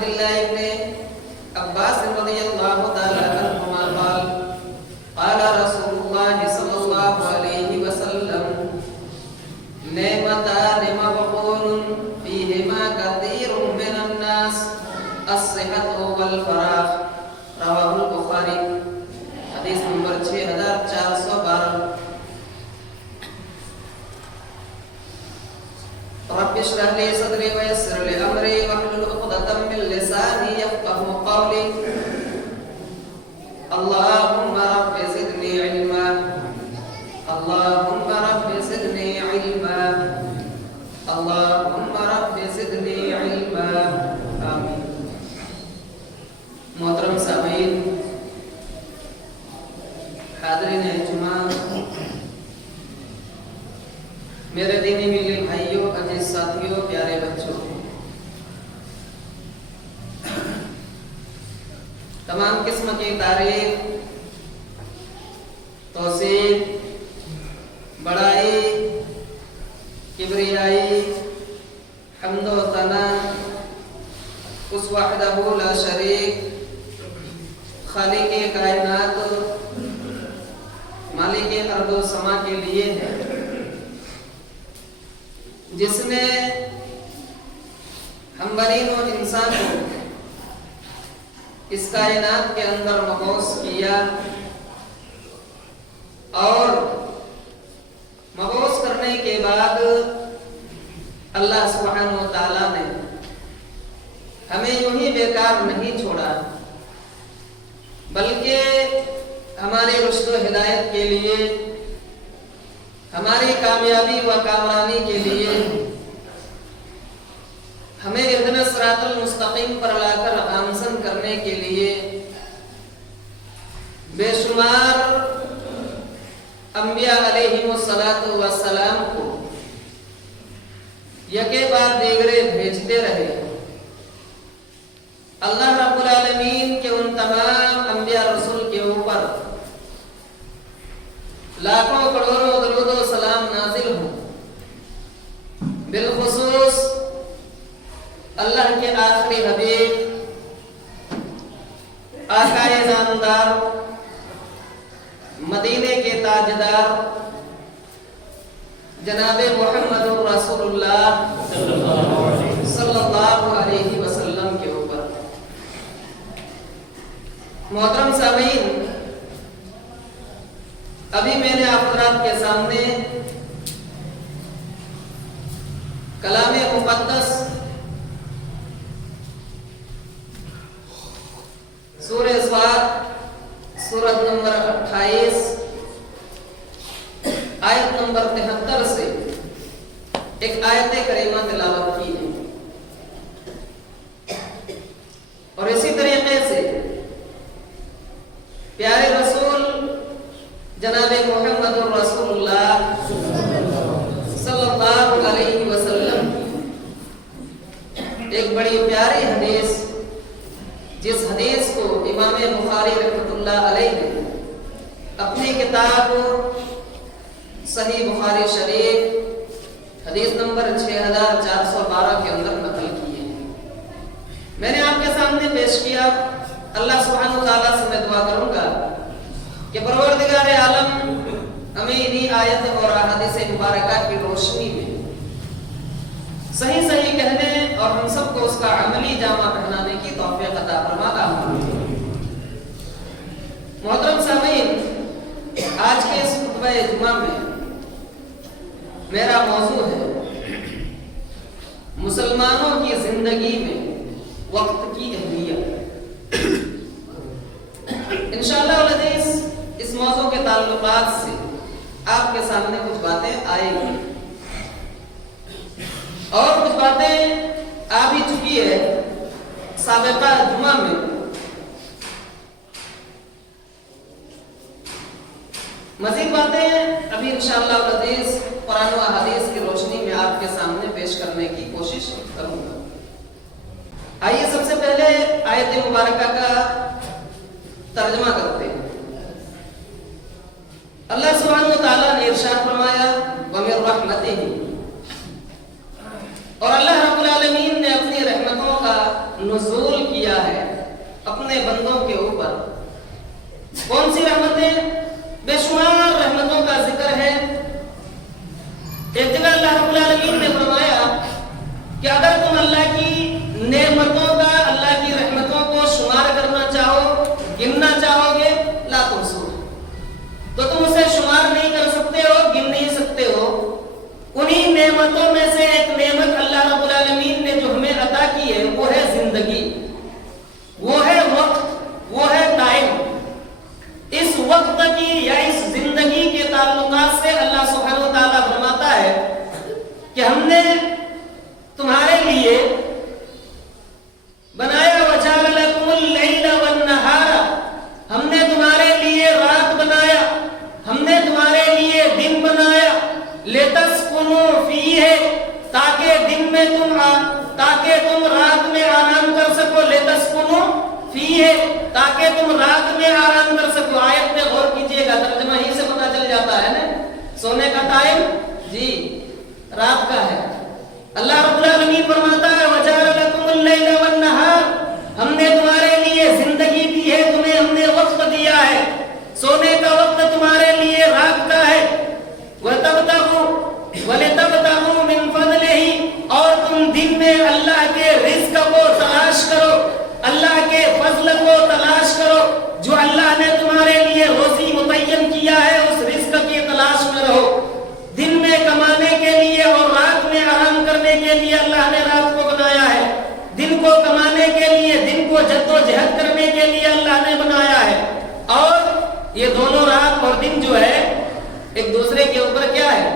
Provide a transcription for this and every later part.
عبد الله بن عباس رضي الله تعالى عنهما قال رسول الله صلى الله عليه وسلم نعمتان مغبون فيهما كثير من الناس الصحة والفراغ رواه البخاري حدیث نمبر 6412 رب اشرح لي صدري ويسر لي امري واحلل عقدة من لساني يفقهوا قولي اللهم رب زدني علما اللهم رب زدني علما اللهم رب زدني علما آمين. محترم سامعین، حاضرین اجتماع، میرے دینی ملی بھائیوں، عزیز ساتھیوں، پیارے بچوں، تمام قسم کی تعریف، توصیف، بڑائی، کبریائی، حمد و ثنا اس وحدہ لا شریک خالق کائنات مالک ارض و سما کے لیے ہے، جس نے ہم بنی و انسان کو اس کائنات کے اندر مبعوث کیا اور مبعوث کرنے کے بعد اللہ سبحانہ و تعالی نے ہمیں یوں ہی بیکار نہیں چھوڑا، بلکہ ہماری رشد و ہدایت کے لیے، ہماری کامیابی و کامرانی کے لیے ہمیں اہدنا الصراط المستقیم پر لا کر گامزن کرنے کے لیے بے شمار انبیاء علیہم السلام کو یکے بعد دیگرے بھیجتے رہے۔ اللہ رب العالمین کے ان تمام انبیاء رسول کے اوپر لاکھوں کروڑوں درود و سلام نازل ہوں، بالخصوص اللہ کے آخری حبیب آقائے نامدار، مدینے کے تاجدار جناب محمد رسول اللہ صلی اللہ علیہ وسلم کے اوپر۔ محترم سامعین، ابھی میں نے آپ حضرات کے سامنے کلام مقدس سورہ صاد سورت نمبر 28 آیت نمبر 73 سے ایک آیت کریمہ تلاوت کی ہے، اور اسی طریقے سے پیارے رسول جناب محمد رسول اللہ صلی اللہ علیہ وسلم ایک بڑی پیاری حدیث، جس حدیث کو امام بخاری رحمۃ اللہ علیہ نے اپنی کتاب صحیح بخاری شریف حدیث نمبر 6412 کے اندر نقل کی ہے، میں نے آپ کے سامنے پیش کیا۔ اللہ سبحانہ وتعالیٰ سے میں دعا کروں گا کہ پروردگار عالم ہمیں انہی آیت اور احادیث مبارکہ کی روشنی میں صحیح صحیح کہنے اور ہم سب کو اس کا عملی جامہ پہنانے کی توفیق عطا فرما۔ محترم سامعین، آج کے اس خطبہ جمعہ میں میرا موضوع ہے مسلمانوں کی زندگی میں وقت کی اہمیت۔ انشاءاللہ العزیز اس موضوع کے تعلقات سے آپ کے سامنے کچھ باتیں آئیں گی، اور کچھ باتیں آ بھی چکی ہے سابقہ جمعہ میں۔ مزید باتیں ابھی انشاءاللہ العزیز قرآن و احادیث کی روشنی میں آپ کے سامنے پیش کرنے کی کوشش کروں گا۔ آئیے سب سے پہلے آیت مبارکہ کا ترجمہ کرتے ہیں۔ اللہ سبحانہ وتعالیٰ نے ارشاد فرمایا وَمِن رَحْمَتِهِ، اور اللہ رب العالمین نے اپنی رحمتوں کا نزول کیا ہے اپنے بندوں کے اوپر۔ کون سی رحمتیں؟ بے شمار رحمتوں کا ذکر ہے۔ ایک جگہ اللہ رب العالمین نے فرمایا کہ اگر تم اللہ کی نعمتوں کا، اللہ کی رحمتوں کو شمار کرنا چاہو، گننا چاہو گے، لا تحصوها، تو تم اسے شمار نہیں کر سکتے ہو، گن نہیں سکتے ہو۔ انہی نعمتوں میں سے ایک نعمت اللہ رب العالمین نے جو ہمیں عطا کی ہے وہ ہے زندگی، وہ ہے وقت، وہ ہے ٹائم۔ اس وقت کی یا اس زندگی کے تعلقات سے اللہ سبحانہ و تعالیٰ فرماتا ہے کہ ہم نے تمہارے لیے بنایا وَجَعَلَ لَكُمُ اللَّيْلَ وَالنَّهَارَ، ہم نے تمہارے لیے رات بنایا، ہم نے تمہارے لیے دن بنایا، لِتَسْكُنُوا فِيهِ، تاکہ تم رات میں آرام کر سکو، لِتَسْكُنُوا فِيهِ، تاکہ تم رات میں آرام کر سکو۔ آیت پہ غور کیجئے گا، ترجمہ ہی سے پتہ چل جاتا ہے نا، سونے کا ٹائم جی رات کا ہے۔ اللہ رب العالمین فرماتا ہے وَجَعَلَ لَكُمُ اللَّيْلَ وَالنَّهَارَ، ہم نے تمہارے لیے زندگی دی ہے، تمہیں ہم نے وقت دیا ہے، سونے کا وقت تمہارے لیے رات کا ہے۔ وَلِتَبْتَغُوا مِنْ فَضْلِهِ، اور تم دن میں اللہ کے رزق کو تلاش کرو، اللہ کے فضل کو تلاش کرو، جو اللہ نے تمہارے لیے روزی متعین کیا ہے اس رزق کی تلاش میں رہو۔ دن میں کمانے کے لیے اور رات میں آرام کرنے کے لیے اللہ نے رات کو بنایا ہے، دن کو کمانے کے لیے، دن کو جد و جہد کرنے کے لیے اللہ نے بنایا ہے۔ اور یہ دونوں رات اور دن جو ہے ایک دوسرے کے اوپر کیا ہے؟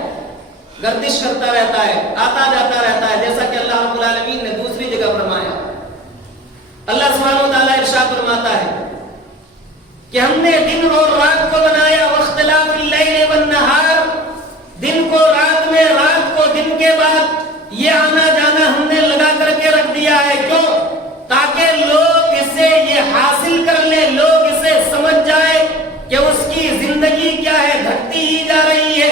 گردش کرتا رہتا ہے، آتا جاتا رہتا ہے، جیسا کہ اللہ رب العالمین نے دوسری جگہ فرمایا۔ اللہ سبحانہ و تعالیٰ ارشاد فرماتا ہے کہ ہم نے دن اور رات کو بنایا، واختلاف اللیل والنہار، دن کو رات میں، رات کو دن کے بعد، یہ آنا جانا ہم نے لگا کر کے رکھ دیا ہے۔ کیوں؟ تاکہ لوگ اسے یہ حاصل کر لیں، لوگ اسے سمجھ جائیں کہ اس کی زندگی کیا ہے، گھٹتی ہی جا رہی ہے،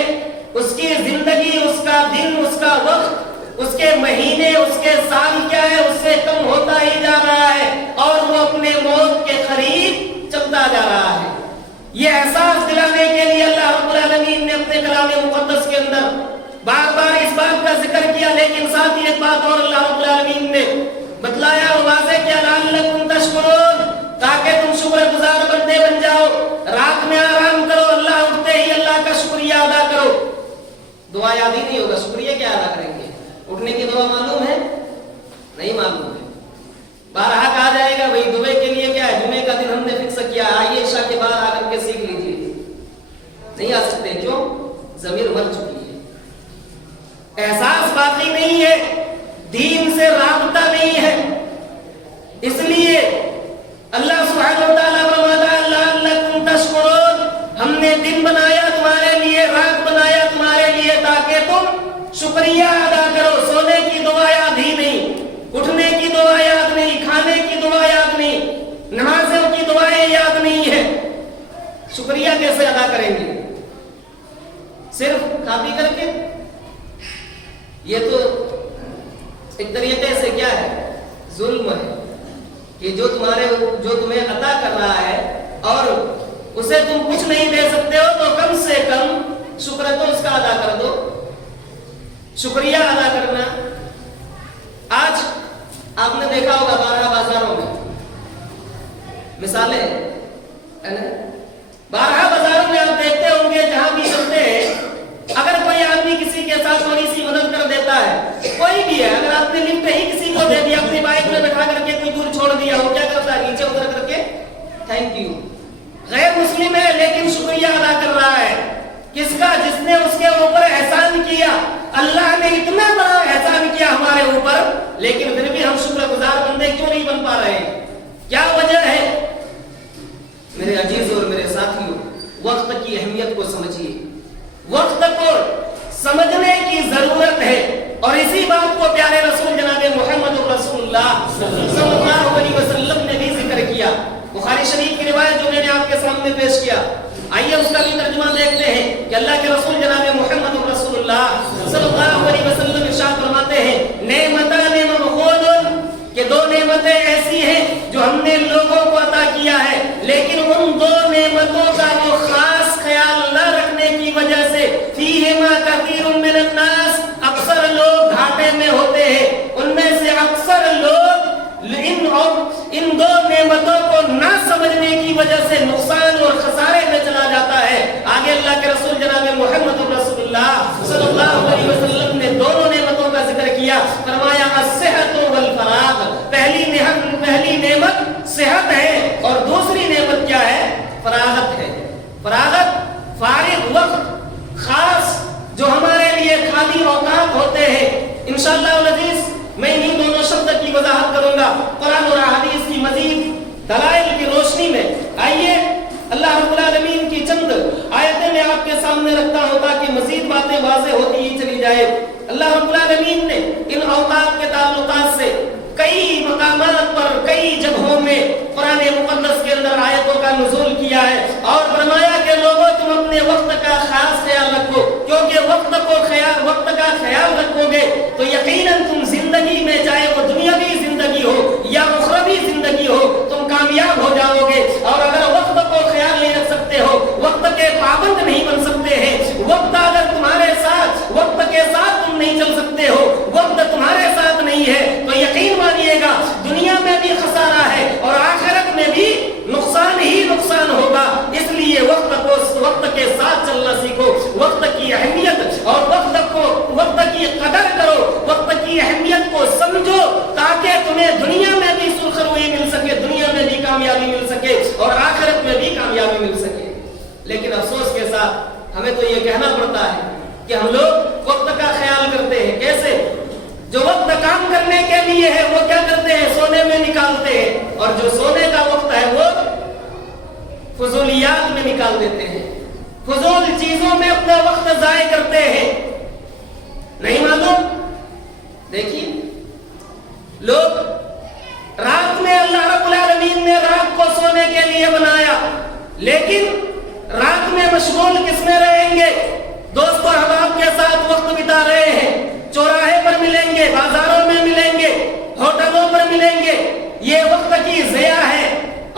اس کی زندگی، اس کا دن، اس کا وقت، اس کے مہینے، اس کے سال کیا ہے، اس سے کم ہوتا ہی جا رہا ہے اور وہ اپنے موت کے قریب چلتا جا رہا ہے۔ یہ احساس دلانے کے لیے اللہ رب العالمین نے اپنے کلام مقدس کے اندر بار بار اس بات کا ذکر کیا، لیکن ساتھ ہی ایک بات اور اللہ رب العالمین نے بتلایا اور واضح کیا، لعلکم تشکرون، تاکہ تم شکر گزار بندے بن جاؤ۔ رات میں آرام کرو، اللہ اٹھتے ہی اللہ کا شکریہ ادا کرو۔ دعا یاد ہی نہیں ہوگا، شکریہ کیا ادا کریں گے؟ اٹھنے کی دعا معلوم ہے؟ نہیں معلوم ہے۔ بارہا کہا جائے گا بھائی دعا کے لیے کیا ہے، جمعے کا دن ہم نے فکس کیا، آئیے عشاء کے بعد آ کر کے سیکھ لیجیے، نہیں آ سکتے، کیوں؟ ضمیر مر چکی ہے، احساس باقی نہیں ہے، دین سے رابطہ نہیں ہے۔ اس لیے اللہ سبحانہ و تعالیٰ فرماتا ہے لعلکم تشکرون، ہم نے دن بنایا تمہارے لیے، رات بنایا تمہارے لیے، تاکہ تم شکریہ ادا کرو۔ سونے کی دعا یاد ہی نہیں، اٹھنے کی دعا یاد نہیں، کھانے کی دعا یاد نہیں، نمازوں کی دعائیں یاد نہیں ہے، شکریہ کیسے ادا کریں گے؟ صرف کھا پی کر کے؟ یہ تو ایک طریقے سے کیا ہے، ظلم ہے کہ جو تمہیں عطا کر رہا ہے اور اسے تم کچھ نہیں دے سکتے ہو تو کم سے کم شکر تو اس کا ادا کر دو۔ شکریہ ادا کرنا، آج آپ نے دیکھا ہوگا بارہا بازاروں میں مثالیں، بارہا بازاروں میں آپ دیکھتے ہوں گے جہاں بھی چلتے ہیں، اگر کوئی آدمی کسی کے ساتھ تھوڑی سی مدد کر دیتا ہے، کوئی بھی ہے، اگر آپ نے لفٹ ہی کسی کو دے دیا، اپنی بائک میں بٹھا کر کے کوئی دور چھوڑ دیا، وہ کیا کرتا ہے؟ نیچے اتر کر کے تھینک یو، غیر مسلم ہے لیکن شکریہ ادا کر رہا ہے، کس کا؟ جس نے اس کے اوپر احسان کیا۔ اللہ نے اتنا بڑا احسان کیا ہمارے اوپر، لیکن پھر بھی ہم شکر گزار بندے کیوں نہیں بن پا رہے؟ کیا وجہ ہے؟ میرے عزیز اور میرے ساتھیوں، وقت کی اہمیت کو سمجھیے، وقت کو سمجھنے کی ضرورت ہے، اور اسی بات کو پیارے رسول جناب محمد رسول اللہ صلی اللہ علیہ وسلم نے بھی ذکر کیا۔ بخاری شریف کی روایت جو میں نے آپ کے سامنے پیش کیا، آئیے اس کا بھی ترجمہ دیکھتے ہیں کہ اللہ کے رسول جناب محمد رسول اللہ صلی اللہ علیہ وسلم ارشاد فرماتے ہیں، نعمتان مغبون، کہ دو نعمتیں ایسی فیہما کثیر من الناس، اکثر لوگ گھاٹے میں ہوتے ہیں، ان میں سے اکثر لوگ ان دو نعمتوں کو نہ سمجھنے کی وجہ سے نقصان اور خسارے میں چلا جاتا ہے۔ آگے اللہ کے رسول جناب محمد رسول اللہ صلی اللہ علیہ وسلم نے دونوں نعمتوں کا ذکر کیا، فرمایا الصحت والفراغ، پہلی نعمت صحت ہے اور دوسری نعمت کیا ہے؟ فراغت ہے۔ فراغت، فارغ وقت خاص جو ہمارے لیے خالی اوقات ہوتے ہیں، انشاءاللہ العزیز میں انہی دونوں شبد کی وضاحت کروں گا قرآن اور حدیث کی مزید دلائل کی روشنی میں۔ آئیے اللہ رب العالمین کی چند آیتیں میں آپ کے سامنے رکھتا ہوں تاکہ مزید باتیں واضح ہوتی ہی چلی جائے۔ اللہ رب العالمین نے ان اوقات کے تعلقات سے کئی مقامات پر، کئی جگہوں میں قرآن مقدس کے اندر آیتوں کا نزول کیا ہے اور فرمایا کہ لوگوں تم اپنے وقت کا خاص خیال رکھو، کیونکہ وقت کا خیال رکھو گے تو یقیناً تم زندگی میں، چاہے وہ دنیاوی زندگی ہو یا اخروی زندگی ہو، تم کامیاب ہو جاؤ گے۔ اور اگر وقت کو خیال نہیں رکھ سکتے ہو، وقت کے پابند نہیں بن سکتے ہیں، وقت اگر تمہارے ساتھ، وقت کے ساتھ تم نہیں چل سکتے ہو، وقت تمہارے ساتھ نہیں ہے تو یقین مانیے گا دنیا میں بھی خسارہ ہے اور آخرت میں بھی نقصان ہی نقصان ہوگا۔ اس لیے وقت کے ساتھ چلنا سیکھو، وقت کی اہمیت اور وقت کی قدر کرو، وقت کی اہمیت کو سمجھو تاکہ تمہیں دنیا میں بھی سرخروئی مل سکے، دنیا میں بھی کامیابی مل سکے اور آخرت میں بھی کامیابی مل سکے۔ لیکن افسوس کے ساتھ ہمیں تو یہ کہنا پڑتا ہے کہ ہم لوگ وقت کا خیال کرتے ہیں۔ کیسے؟ جو وقت کام کرنے کے لیے ہے وہ کیا کرتے ہیں؟ سونے میں نکالتے ہیں، اور جو سونے کا وقت ہے وہ فضولیات میں نکال دیتے ہیں، فضول چیزوں میں اپنا وقت ضائع کرتے ہیں۔ نہیں معلوم؟ دیکھیے لوگ رات میں، اللہ رب العالمین نے رات کو سونے کے لیے بنایا، لیکن رات میں مشغول کس میں رہیں گے؟ دوست و احباب کے ساتھ وقت بتا رہے ہیں، چوراہے پر ملیں گے، بازاروں میں ملیں گے، ہوٹلوں پر ملیں گے، یہ وقت کی ضیاع ہے۔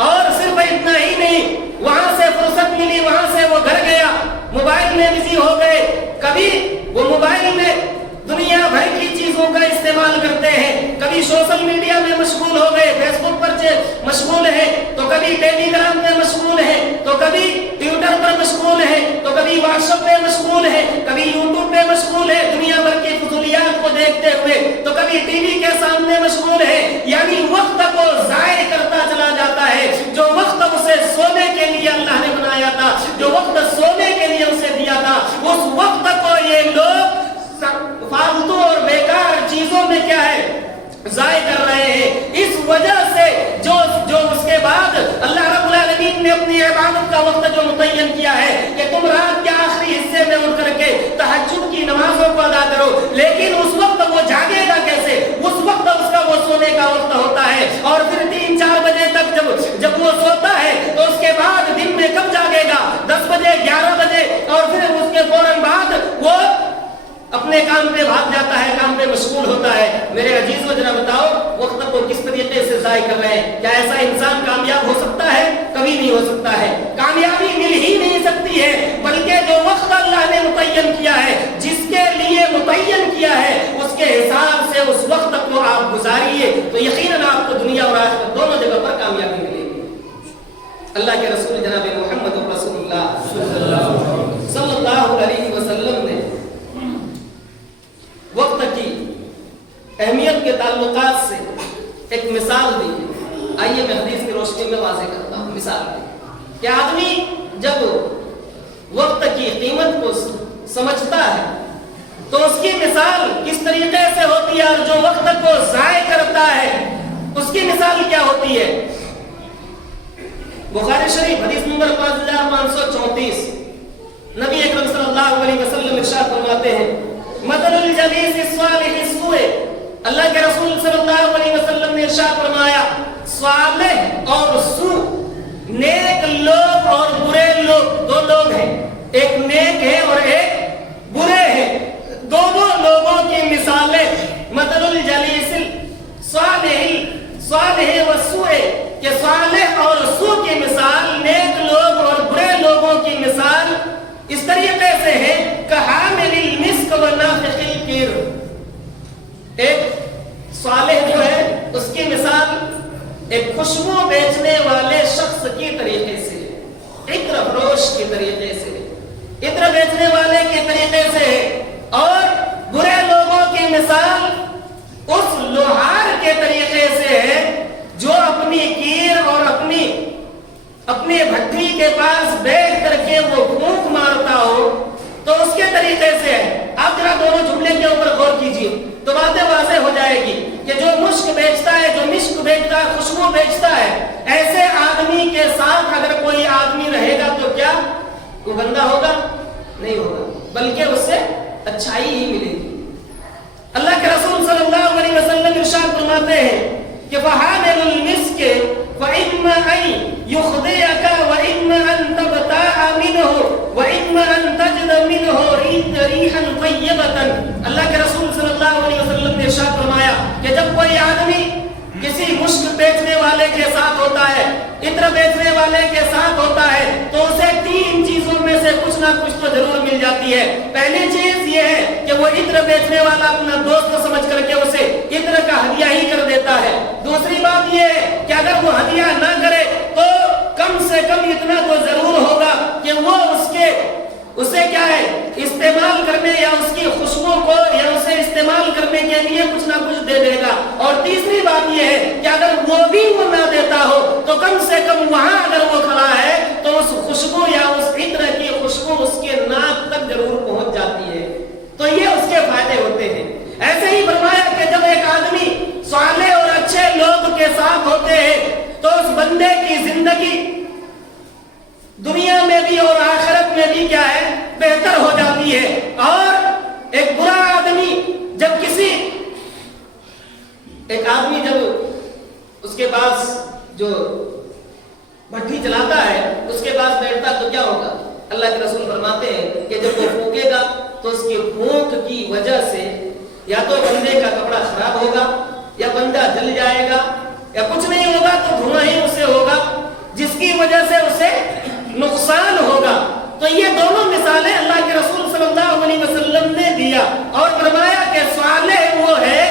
اور صرف اتنا ہی نہیں، وہاں سے فرصت ملی، وہاں سے وہ گھر گیا، موبائل میں بزی ہو گئے، کبھی وہ موبائل میں دنیا بھر کی چیزوں کا استعمال کرتے ہیں، کبھی سوشل میڈیا میں مشغول ہو گئے، فیس بک پر مشغول ہیں، تو کبھی ٹیلی گرام میں مشغول ہیں، تو کبھی ٹویٹر پر مشغول ہیں، تو کبھی واٹس ایپ پہ مشغول ہیں، کبھی یوٹیوب پہ مشغول ہیں دنیا بھر کی فضولیات کو دیکھتے ہوئے، تو کبھی ٹی وی کے سامنے مشغول ہیں۔ یعنی وقت کو ضائع کرتا چلا جاتا ہے۔ جو وقت اسے سونے کے لیے اللہ نے بنایا تھا، جو وقت سونے کے لیے اسے دیا تھا، اس وقت کو یہ لوگ فالتو اور بیکار چیزوں میں کیا ہے؟ ضائع کر رہے ہیں۔ اس وجہ سے جو اس کے بعد اللہ رب العالمین نے اپنی عبادت کا وقت جو متعین کیا ہے کہ تم رات کے آخری حصے میں اٹھ کر کے تہجد کی نمازوں کو ادا کرو، لیکن اس وقت وہ جاگے گا کیسے؟ اس وقت اس کا وہ سونے کا وقت ہوتا ہے، اور پھر 3-4 بجے تک جب وہ سوتا ہے تو اس کے بعد دن میں کب جاگے گا؟ 10 بجے، 11 بجے، اور پھر اس کے فوراً بعد وہ اپنے کام پہ بھاگ جاتا ہے، کام پہ مشغول ہوتا ہے۔ میرے عزیزو ذرا بتاؤ وقت کو کس طریقے سے ضائع کر رہے ہیں؟ کیا ایسا انسان کامیاب ہو سکتا ہے؟ کبھی نہیں ہو سکتا ہے، کامیابی مل ہی نہیں سکتی ہے، بلکہ جو وقت اللہ نے متعین کیا ہے، جس کے لیے متعین کیا ہے، اس کے حساب سے اس وقت کو آپ گزاریے تو یقیناً آپ کو دنیا اور آخرت دونوں جگہ پر کامیابی ملے گی۔ اللہ کے رسول جناب محمد رسول اللہ صلی اللہ علیہ وسلم نے وقت کی اہمیت کے تعلقات سے ایک مثال دی ہے۔ آئیے میں حدیث کی روشنی میں واضح کرتا ہوں مثال دی کہ آدمی جب وقت کی قیمت کو سمجھتا ہے تو اس کی مثال کس طریقے سے ہوتی ہے، اور جو وقت کو ضائع کرتا ہے اس کی مثال کیا ہوتی ہے؟ بخاری شریف حدیث نمبر 5534 نبی اکرم صلی اللہ علیہ وسلم ارشاد فرماتے ہیں مثل الجلیس الصالح السوء، اللہ کے رسول صلی اللہ علیہ وسلم نے ارشاد فرمایا صالح اور سو، نیک لوگ اور برے لوگ، دو لوگ ہیں، ایک نیک ہے اور ایک برے ہیں، دونوں لوگوں کی مثالیں مثل الجلیس صالح والسوء، کہ صالح اور سو کی مثال، نیک لوگ اور برے لوگوں کی مثال اس طریقے سے ہے کہ خوشبو بیچنے والے شخص کی طریقے سے، عطر فروش کے طریقے سے، عطر بیچنے والے کے طریقے سے، اور برے لوگوں کی مثال اس لوہار کے طریقے سے ہے جو اپنی کیر اور اپنی بھٹی کے پاس بیٹھ کر کے وہ پھونک مارتا ہو تو اس کے طریقے سے ہے۔ آپ ذرا دونوں جملے کے اوپر غور کیجیے تو باتیں واضح ہو جائے گی کہ جو مشک بیچتا ہے، جو مشک بیچتا ہے، خوشبو بیچتا ہے، ایسے آدمی کے ساتھ اگر کوئی آدمی رہے گا تو کیا وہ گندا ہوگا؟ نہیں ہوگا، بلکہ اس سے اچھائی ہی ملے گی۔ اللہ کے رسول صلی اللہ علیہ وسلم ارشاد فرماتے ہیں کہ فحامل المسک فإما أن يخضعك وإما أن تبتاع منه وإما أن تجد منه ريحا طيبة۔ اللہ کے رسول صلی اللہ علیہ وسلم نے ارشاد فرمایا کہ جب کوئی آدمی کسی مشک بیچنے والے کے ساتھ ہوتا ہے، عطر بیچنے والے کے ساتھ ہوتا ہے، تو اسے تین چیزوں میں سے کچھ نہ کچھ تو ضرور مل جاتی ہے۔ پہلی چیز یہ ہے کہ وہ عطر بیچنے والا اپنا دوست سمجھ کر کے اسے عطر کا ہدیہ ہی کر دیتا ہے۔ دوسری بات یہ ہے کہ اگر وہ ہدیہ نہ کرے تو کم سے کم اتنا تو ضرور ہوگا کہ وہ اسے کیا ہے استعمال کرنے یا اس کی خوشبو کو یا اسے استعمال کرنے کے لیے کچھ نہ کچھ دے دے گا۔ اور تیسری بات یہ ہے کہ اگر وہ بھی وہ نہ دیتا ہو تو کم سے کم وہاں اگر وہ کھڑا ہے تو اس خوشبو یا اس عطر کی خوشبو اس کے ناک تک ضرور پہنچ جاتی ہے، تو یہ اس کے فائدے ہوتے ہیں۔ ایسے ہی فرمایا کہ جب ایک آدمی صالح اور اچھے لوگ کے ساتھ ہوتے ہیں تو اس بندے کی زندگی دنیا میں بھی اور آخرت میں بھی کیا ہے بہتر ہو جاتی ہے۔ اور ایک برا آدمی جب اس کے پاس جو بھٹی چلاتا ہے اس کے پاس بیٹھتا تو کیا ہوگا؟ اللہ کے رسول فرماتے ہیں کہ جب وہ پھونکے گا تو اس کے پھونک کی وجہ سے یا تو بندے کا کپڑا خراب ہوگا یا بندہ جل جائے گا یا کچھ نہیں ہوگا تو دھواں ہی اسے ہوگا جس کی وجہ سے اسے نقصان ہوگا۔ تو یہ دونوں مثالیں اللہ کے رسول صلی اللہ علیہ وسلم نے دیا اور فرمایا کہ صالح وہ ہے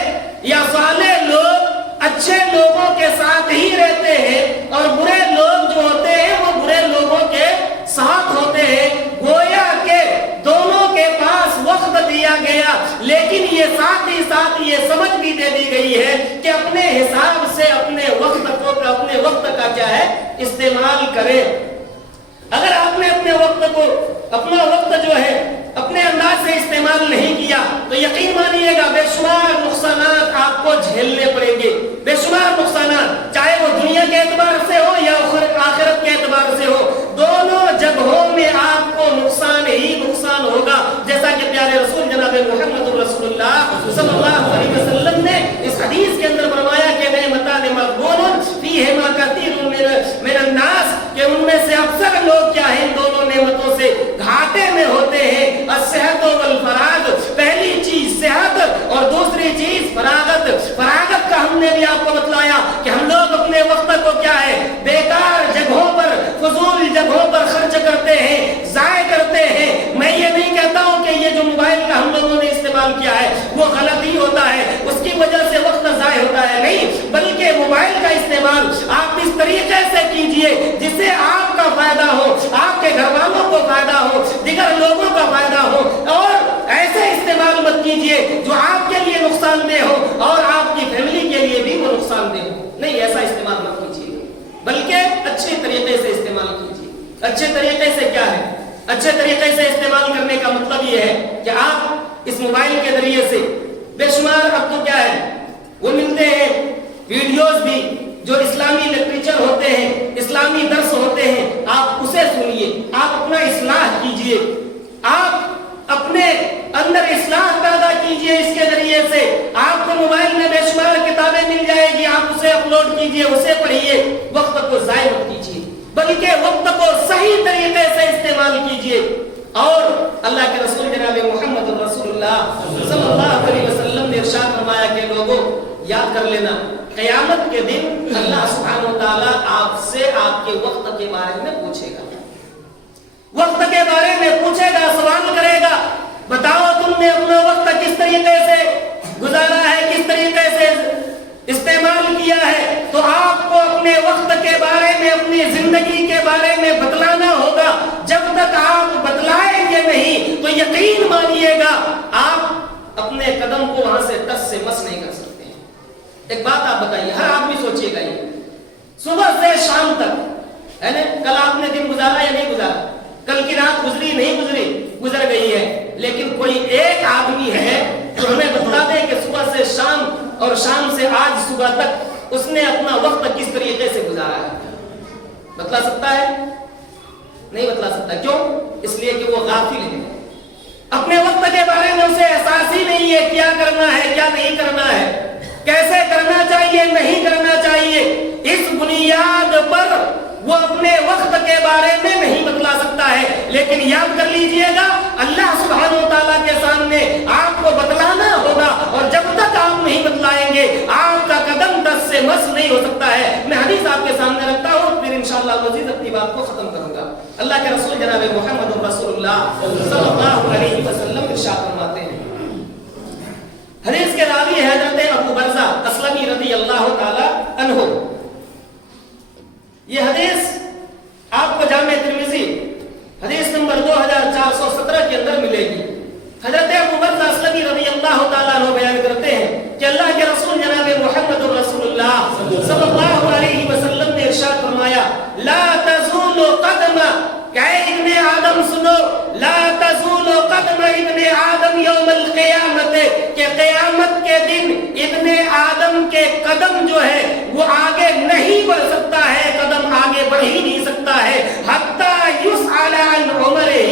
یا صالح لوگ اچھے لوگوں کے ساتھ ہی رہتے ہیں اور برے لوگ جو ہوتے ہیں وہ برے لوگوں کے ساتھ ہوتے ہیں۔ گویا کہ دونوں کے پاس وقت دیا گیا لیکن یہ ساتھ ہی ساتھ یہ سمجھ بھی دے دی گئی ہے کہ اپنے حساب سے اپنے وقت کا کیا ہے استعمال کرے۔ اگر آپ نے اپنا وقت جو ہے اپنے انداز سے استعمال نہیں کیا تو یقین مانیے گا بے شمار نقصانات آپ کو جھیلنے پڑیں گے، بے شمار نقصانات، چاہے وہ دنیا کے اعتبار سے ہو یا آخرت کے اعتبار سے ہو، دونوں جگہوں میں آپ کو نقصان ہی نقصان ہوگا۔ جیسا کہ پیارے رسول جناب محمد رسول اللہ صلی اللہ علیہ وسلم نے اس حدیث کے اندر فرمایا کہ نعمتان مغبون فیہما کثیر من الناس، کہ ان میں سے اکثر لوگ کیا ہیں دونوں نعمتوں سے گھاٹے میں ہوتے ہیں۔ الصحت والفراغ، پہلی چیز صحت اور دوسری چیز فراغت۔ فراغت کا ہم نے بھی آپ کو بتلایا کہ ہم لوگ اپنے وقت کو کیا ہے بیکار جگہوں پر، فضول جگہوں پر خرچ کرتے ہیں، ضائع کرتے ہیں۔ میں یہ نہیں کہتا ہوں کہ یہ جو موبائل کا ہم لوگوں نے استعمال کیا ہے وہ غلط ہی ہوتا ہے، اس کی وجہ سے وقت ضائع ہوتا ہے، نہیں، بلکہ موبائل کا استعمال آپ اس طریقے سے کیجئے جس سے آپ کا فائدہ ہو، آپ کے گھر والوں کو فائدہ ہو، دیگر لوگوں کا فائدہ ہو، اور ایسے استعمال مت کیجئے جو آپ کے لیے نقصان دہ ہو اور آپ کی فیملی کے لیے بھی وہ نقصان دہ ہو۔ نہیں، ایسا استعمال مت کیجئے، بلکہ اچھے طریقے سے استعمال کیجئے۔ اچھے طریقے سے کیا ہے؟ اچھے طریقے سے استعمال کرنے کا مطلب یہ ہے کہ آپ اس موبائل کے ذریعے سے بے شمار اب تو کیا ہے وہ ملتے ہیں ویڈیوز بھی جو اسلامی لٹریچر ہوتے ہیں، اسلامی درس ہوتے ہیں، آپ اسے سنیے، آپ اپنا اصلاح کیجئے، آپ اپنے اندر اصلاح پیدا کیجئے۔ اس کے ذریعے سے آپ کو موبائل میں بے شمار کتابیں مل جائے گی، آپ اسے اپلوڈ کیجئے، اسے پڑھیے، وقت کو ضائع مت کیجئے بلکہ وقت کو صحیح طریقے سے استعمال کیجئے۔ اور اللہ کے رسول جناب محمد رسول اللہ صلی اللہ علیہ وسلم نے ارشاد فرمایا کہ لوگوں یاد کر لینا قیامت کے دن اللہ سبحانہ و تعالیٰ آپ سے آپ کے وقت کے بارے میں پوچھے گا، وقت کے بارے میں پوچھے گا، سوال کرے گا، بتاؤ تم نے اپنا وقت کس طریقے سے گزارا ہے، کس طریقے سے استعمال استعمال کیا ہے تو آپ کو اپنے وقت کے بارے میں, اپنی زندگی کے بارے میں بتلانا ہوگا. جب تک آپ بتلائیں گے نہیں تو یقین مانیے گا آپ اپنے قدم کو وہاں سے ٹس سے مس نہیں کر سکتے ہیں. ایک بات آپ بتائیے, ہر آدمی سوچیے گا یہ صبح سے شام تک ہے نا, کل آپ نے دن گزارا یا نہیں گزارا, کل کی رات گزری نہیں گزری, گزر گئی ہے. لیکن کوئی ایک آدمی ہے جو ہمیں بتا دے کہ صبح سے شام اور شام سے آج صبح تک اس نے اپنا وقت کس طریقے سے گزارا ہے؟ بتلا سکتا ہے؟ نہیں بتلا سکتا. کیوں؟ اس لیے کہ وہ غافل ہے, اپنے وقت کے بارے میں اسے احساس ہی نہیں ہے کیا کرنا ہے کیا نہیں کرنا ہے, کیسے کرنا چاہیے نہیں کرنا چاہیے. اس بنیاد پر وہ اپنے وقت کے بارے میں نہیں بتلا سکتا ہے. لیکن یاد کر لیجئے گا اللہ سبحانہ و تعالیٰ کے سامنے آپ کو بتلانا ہوگا, اور جب تک آپ نہیں بتلائیں گے آپ کا قدم دس سے مس نہیں ہو سکتا ہے. میں حدیث آپ کے سامنے رکھتا ہوں, پھر انشاءاللہ مزید اپنی بات کو ختم کروں گا. اللہ کے رسول جناب محمد رسول اللہ صلی اللہ علیہ وسلم ارشاد فرماتے ہیں, حدیث کے راوی حضرت ابو برزہ اسلمی رضی اللہ تعالی عنہ. یہ حدیث آپ کو جامع ترمذی حدیث نمبر 2417 کے اندر ملے گی. حضرت ابو برزہ اسلمی رضی اللہ تعالیٰ عنہ بیان کرتے ہیں کہ اللہ کے رسول جناب محمد رسول اللہ صلی اللہ علیہ وسلم نے ارشاد فرمایا, لا تزول قدم, کہ ابن آدم سنو, لا تزول قدم ابن آدم یوم القیامت, کہ قیامت کے دن ابن آدم کے قدم جو ہے وہ آگے نہیں بڑھ سکتا ہے, قدم آگے بڑھ ہی نہیں سکتا ہے. حتی یسأل عن عمرہ,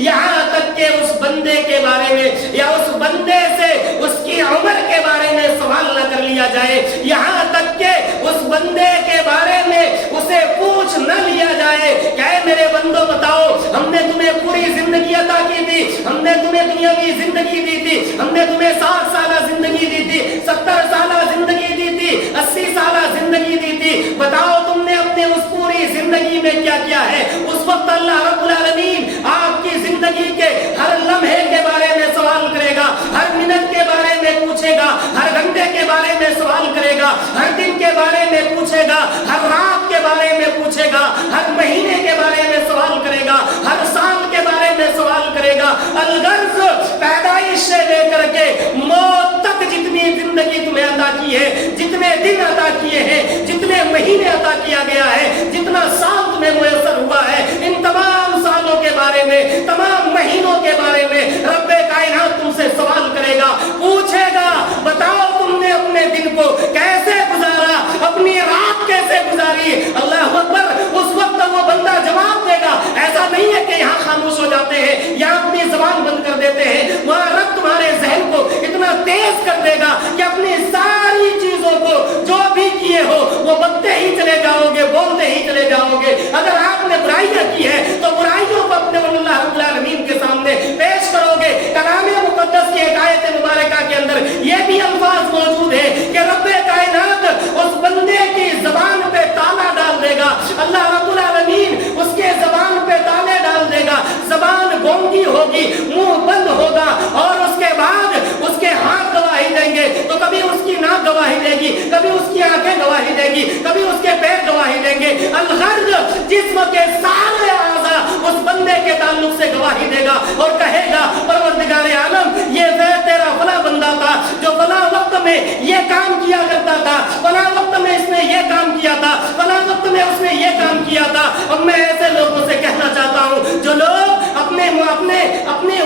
یہاں تک کہ اس بندے کے بارے میں یا اس بندے سے اس کی عمر کے بارے میں سوال نہ کر لیا جائے, یہاں تک کہ اس بندے کے بارے میں اسے پوچھ نہ لیا جائے کہ اے میرے بندوں بتاؤ, ہم نے تمہیں پوری زندگی عطا کی تھی, ہم نے تمہیں دنیاوی زندگی دی تھی, ہم نے تمہیں 60 سالہ زندگی دی تھی, 70 سالہ زندگی دی تھی, 80 سالہ زندگی دی تھی, بتاؤ تم نے اپنے اس پوری زندگی میں کیا کیا ہے؟ اس وقت اللہ رب العالمین آپ کی زندگی کے ہر لمحے کے بارے میں سوال کرے گا, ہر منٹ کے بارے میں پوچھے گا, ہر گھنٹے کے بارے میں سوال کرے گا, ہر دن کے بارے میں پوچھے گا, ہر رات کے بارے میں پوچھے گا, ہر مہینے کے بارے میں سوال کرے گا, ہر سال کے بارے میں سوال کرے گا. الغرض پیدائش سے لے کر کے موت تک جتنی زندگی تمہیں عطا کی ہے, جتنے دن عطا کیے ہیں, جتنے مہینے عطا کیا گیا ہے, جتنا سال تمہیں میسر ہوا ہے, ان تمام سالوں کے بارے میں, تمام مہینوں کے بارے میں رب کائنات تم سے سوال کرے گا, پوچھے گا, بتاؤ تم نے اپنے دن کو کیسے گزارا, اپنی رات کیسے گزاری. اللہ اکبر. اس وقت وہ بندہ جواب دے گا. ایسا نہیں ہے کہ یہاں خاموش ہو جاتے ہیں یا اپنی زبان بند کر دیتے ہیں, وہاں رب تمہارے ذہن کو اتنا تیز کر دے گا کہ اپنی ساری چیزوں کو جو بھی کیے ہو وہ بکتے ہی چلے جاؤ گے, بولتے ہی چلے جاؤ گے. اگر آپ نے برائیاں کی ہے تو برائیوں کو اپنے اللہ رب العالمین کے سامنے پیش کرو گے. کلام مقدس کی ایک آیت مبارکہ کے اندر یہ بھی الفاظ موجود ہے کہ رب کائنات اس بندے کی زبان پہ تالا ڈال دے گا. اللہ رب العالمین اس کے زبان پہ تالے ڈال دے گا, زبان گونگی ہوگی, منہ بند ہوگا, اور اس کے بعد اس کے ہاتھ گواہی دیں گے تو کبھی اس کی ناک گواہی دے گی, کبھی اس کی آنکھیں گواہی دے گی, کبھی اس کے پیر گواہی دیں گے. الغرض جسم کے سارے اعضاء اس بندے کے تعلق سے گواہی دے گا اور کہے گا پروردگار عالم یہ تیرا فلاں بندہ تھا جو فلاں وقت میں یہ کام کیا کرتا تھا, فلاں وقت میں اس نے یہ کام کیا تھا, فلاں وقت میں اس نے یہ کام کیا تھا. اب میں ایسے لوگوں سے کہنا چاہتا ہوں جو لوگ اپنے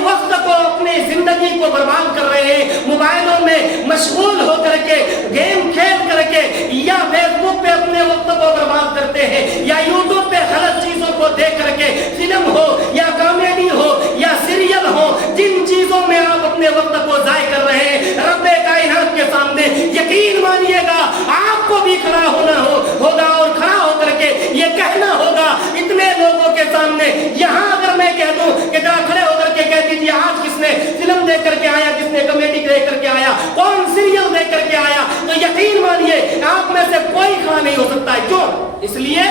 وقت کو, اپنی زندگی کو برباد کر رہے ہیں, موبائلوں میں مشغول ہو کر کے, گیم کھیل کر کے, یا فیس بک پہ اپنے وقت کو برباد کرتے ہیں, یا یوٹیوب پہ غلط چیزوں کو دیکھ کر کے, فلم ہو یا کامیڈی ہو یا سیریل ہو, جن چیزوں میں آپ اپنے وقت کو ضائع کر رہے ہیں, رب کائنات کے سامنے یقین مانیے گا آپ کو بھی کھڑا ہونا ہوگا اور کھڑا ہو کر کے یہ کہنا ہوگا اتنے لوگوں کے سامنے. یہاں اگر میں کہہ دوں کہ ذرا کھڑے ہو کر کے کہہ دیجیے آج کس نے فلم دیکھ کر کے آیا, کس نے کامیڈی دیکھ کر کے آیا, کون سیریل دیکھ کر کے آیا, تو یقین مانیے آپ میں سے کوئی کھڑا نہیں ہو سکتا ہے. کیوں؟ اس لیے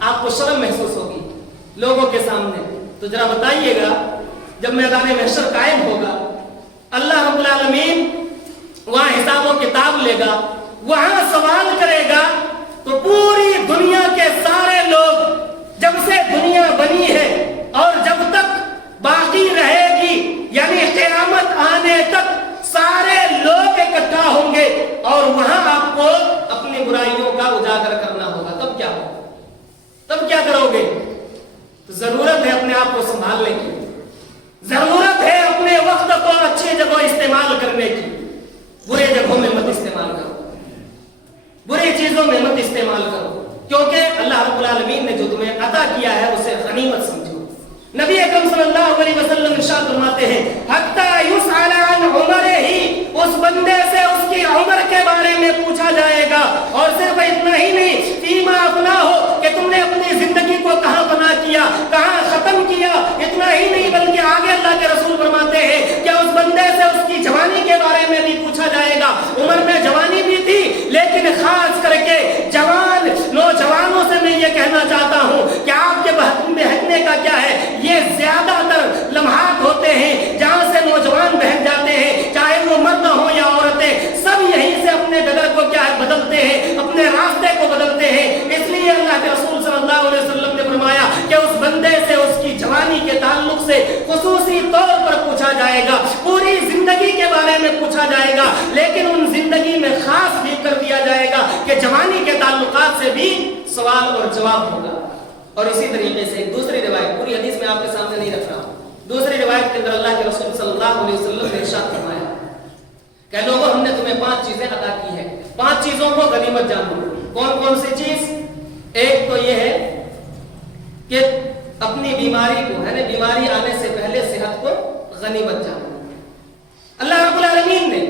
آپ کو شرم محسوس ہوگی لوگوں کے سامنے. تو ذرا بتائیے گا جب میدان محشر قائم ہوگا, اللہ رب العالمین وہاں حساب و کتاب لے گا, وہاں سوال کرے گا تو پوری دنیا کے سارے لوگ جب سے دنیا بنی ہے اور جب تک باقی رہے گی یعنی قیامت آنے تک سارے لوگ اکٹھا ہوں گے اور وہاں آپ کو اپنی برائیوں کا اجاگر کرنا ہوگا. تب کیا ہوگا؟ تب کیا کرو گے؟ تو ضرورت ہے اپنے آپ کو سنبھالنے کی، ضرورت ہے اپنے وقت کو اچھی جگہ استعمال کرنے کی. برے جگہوں میں مت استعمال کرو، بری چیزوں میں مت استعمال کرو، کیونکہ اللہ رب العالمین نے جو تمہیں عطا کیا ہے اسے غنیمت سمجھو. نبی اکرم صلی اللہ علیہ وسلم ارشاد فرماتے ہیں حتی یسأل عن عمرہ، اس بندے سے اس کی عمر کے بارے میں پوچھا جائے گا. اور صرف اتنا ہی نہیں، فیما افنا ہو کہ تم نے اپنی زندگی کو کہاں فنا کیا، کہاں ختم کیا. اتنا ہی نہیں بلکہ آگے اللہ کے رسول فرماتے ہیں کہ اس بندے سے اس کی جوانی کے بارے میں بھی پوچھا جائے گا. عمر میں جوانی بھی تھی لیکن خاص کر کے جوان نوجوانوں سے میں یہ کہنا چاہتا ہوں کہ آپ کے بہکنے کا کیا ہے، یہ زیادہ تر لمحات ہوتے ہیں جہاں سے نوجوان بہک جاتے ہیں، چاہے وہ مرد ہو یا عورتیں، سب یہیں سے اپنے ڈگر کو کیا ہے بدلتے ہیں، اپنے راستے کو بدلتے ہیں. اس لیے اللہ کے رسول صلی اللہ علیہ وسلم نے فرمایا کہ اس بندے سے اس کی جوانی کے تعلق سے خصوصی طور پر پوچھا جائے گا، پوری زندگی کے بارے میں پوچھا جائے گا، لیکن ان زندگی میں خاص بھی کر دیا جائے گا کہ جوانی کے تعلقات سے بھی سوال اور جواب ہوگا. اور اسی طریقے سے ایک دوسری روایت، پوری حدیث میں آپ کے سامنے نہیں رکھ رہا ہوں، دوسری روایت کے اندر اللہ کے رسول صلی اللہ علیہ وسلم نے ارشاد فرمایا کہ لوگوں ہم نے تمہیں 5 چیزیں عطا کی ہیں، 5 چیزوں کو غنیمت جانو. کون کون سی چیز؟ ایک تو یہ ہے کہ اپنی بیماری کو یعنی بیماری آنے سے پہلے صحت کو غنیمت جانو. اللہ رب العالمین نے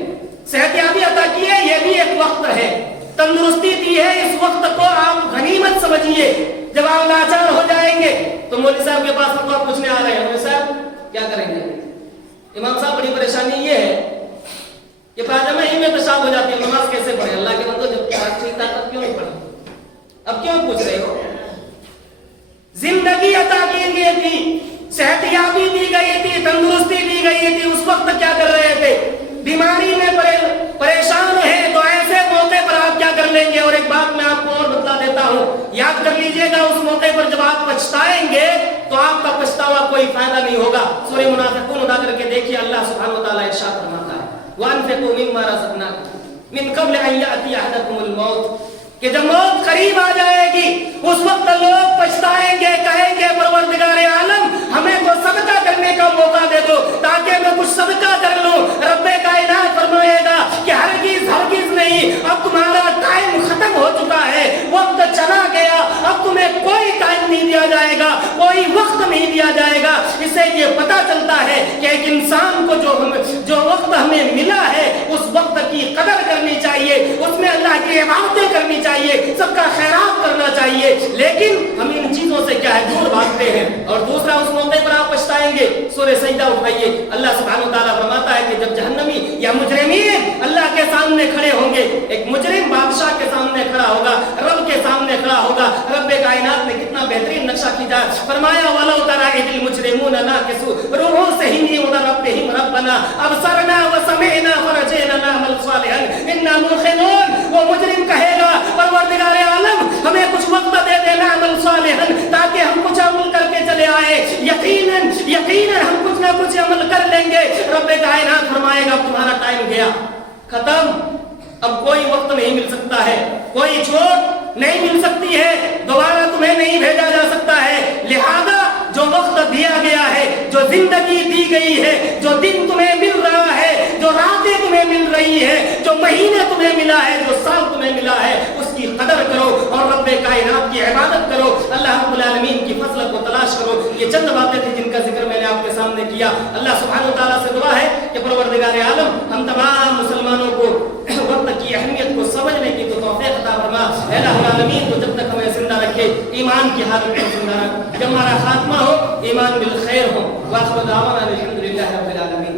صحت یابی عطا کی ہے، یہ بھی ایک وقت ہے، تندرستی دی ہے، اس وقت کو آپ غنیمت سمجھیے. جب آپ لاچار ہو جائیں گے تو مولوی صاحب کے پاس فتویٰ پوچھنے آ رہے ہیں، مولوی صاحب کیا کریں گے؟ امام صاحب بڑی پریشانی یہ ہے کہ پاجامہ ہی میں پیشاب ہو جاتی ہے، نماز کیسے پڑھیں؟ اللہ کے بندو جب ٹھیک تھا تب کیوں نہیں پڑھیں؟ اب کیوں پوچھ رہے ہو؟ زندگی عطا کی گئی تھی، صحت یابی دی گئی تھی، تندرستی دی گئی تھی، اس وقت کیا کر رہے تھے؟ بیماری میں پریشان ہیں تو ایسے موقع پر آپ کیا کر لیں گے؟ اور ایک بات میں آپ کو اور بتلا دیتا ہوں، یاد کر لیجئے گا، اس موقع پر جب آپ پچھتائیں گے تو آپ کا پچھتاوا کوئی فائدہ نہیں ہوگا. سورہ منافقون ادا کر کے دیکھیے، اللہ سبحانہ وتعالی ارشاد فرماتا ہے وَأَنفِقُوا مِمَّا رَزَقْنَاكُم مِّن قَبْلِ أَن يَأْتِيَ أَحَدَكُمُ الْمَوْتُ، کہ جب موت قریب آ جائے گی اس وقت لوگ پچھتائیں گے، کہیں گے پروردگار عالم ہمیں تو صدقہ کرنے کا موقع دے دو تاکہ میں کچھ صدقہ کر لوں. رب کائنات فرمائے گا کہ ہرگز نہیں، اب تمہارا ٹائم ختم ہو چکا ہے، وقت چلا گیا، اب تمہیں کوئی ٹائم نہیں دیا جائے گا، کوئی وقت نہیں دیا جائے گا. اس سے یہ پتا چلتا ہے کہ ایک انسان کو جو وقت ہمیں ملا ہے اس وقت کی قدر کرنی چاہیے، اس میں اللہ کی عبادتیں کرنی چاہیے، سب کا خیرات کرنا چاہیے. لیکن ہم ان چیزوں سے کیا ہے دور بھاگتے ہیں. اور دوسرا، اس موقع پر آپ پچھتائیں گے. سورہ سجدہ اٹھائیے، اللہ سبحانہ وتعالیٰ فرماتا ہے کہ جب جہنمی یا مجرمین اللہ کے سامنے کھڑے ہوں گے، ایک مجرم بادشاہ کے سامنے کھڑا ہوگا، رب کے سامنے کھڑا ہوگا. رب کائنات نے کتنا بہترین نقشہ کھینچا، فرمایا وَلَوْ تَرَىٰ إِذِ الْمُجْرِمُونَ نَاكِسُو رُءُوسِهِمْ عِندَ رَبِّهِمْ رَبَّنَا أَبْصَرْنَا وَسَمِعْنَا فَارْجِعْنَا نَعْمَلْ صَالِحًا إِنَّا مُوقِنُونَ. وہ مجرم کہے گا پروردگار عالم ہمیں کچھ وقت دے دے، نعمل صالحًا، تاکہ ہم کچھ عمل کر کے چلے آئے، یقیناً ہم کچھ نہ کچھ عمل کر لیں گے. رب کائنات فرمائے گا تمہارا ٹائم گیا، ختم، اب کوئی وقت نہیں مل سکتا ہے، کوئی چھوٹ نہیں مل سکتی ہے، دوبارہ تمہیں نہیں بھیجا جا سکتا ہے. لہذا جو وقت دیا گیا ہے، جو زندگی دی گئی ہے، جو دن تمہیں مل رہا ہے، جو راتیں تمہیں مل رہی ہے، جو مہینے تمہیں ملا ہے، جو سال تمہیں ملا ہے، اس کی قدر کرو اور رب کائنات کی عبادت کرو، اللہ رب العالمین کی فضل کو تلاش کرو. یہ چند باتیں تھیں جن کا ذکر میں نے آپ کے سامنے کیا. اللہ سبحانہ وتعالیٰ سے دعا ہے کہ پروردگار عالم ہم تمام مسلمانوں کو وقت کی اہمیت کو سمجھنے کی تو توفیق عطا فرما. اے الہ العالمین تو جب تک ہمیں زندہ رکھے ایمان کی حالت میں زندہ رکھ، جب ہمارا خاتمہ ہو ایمان بالخیر ہو. وآخر دعوانا الحمدللہ رب العالمین.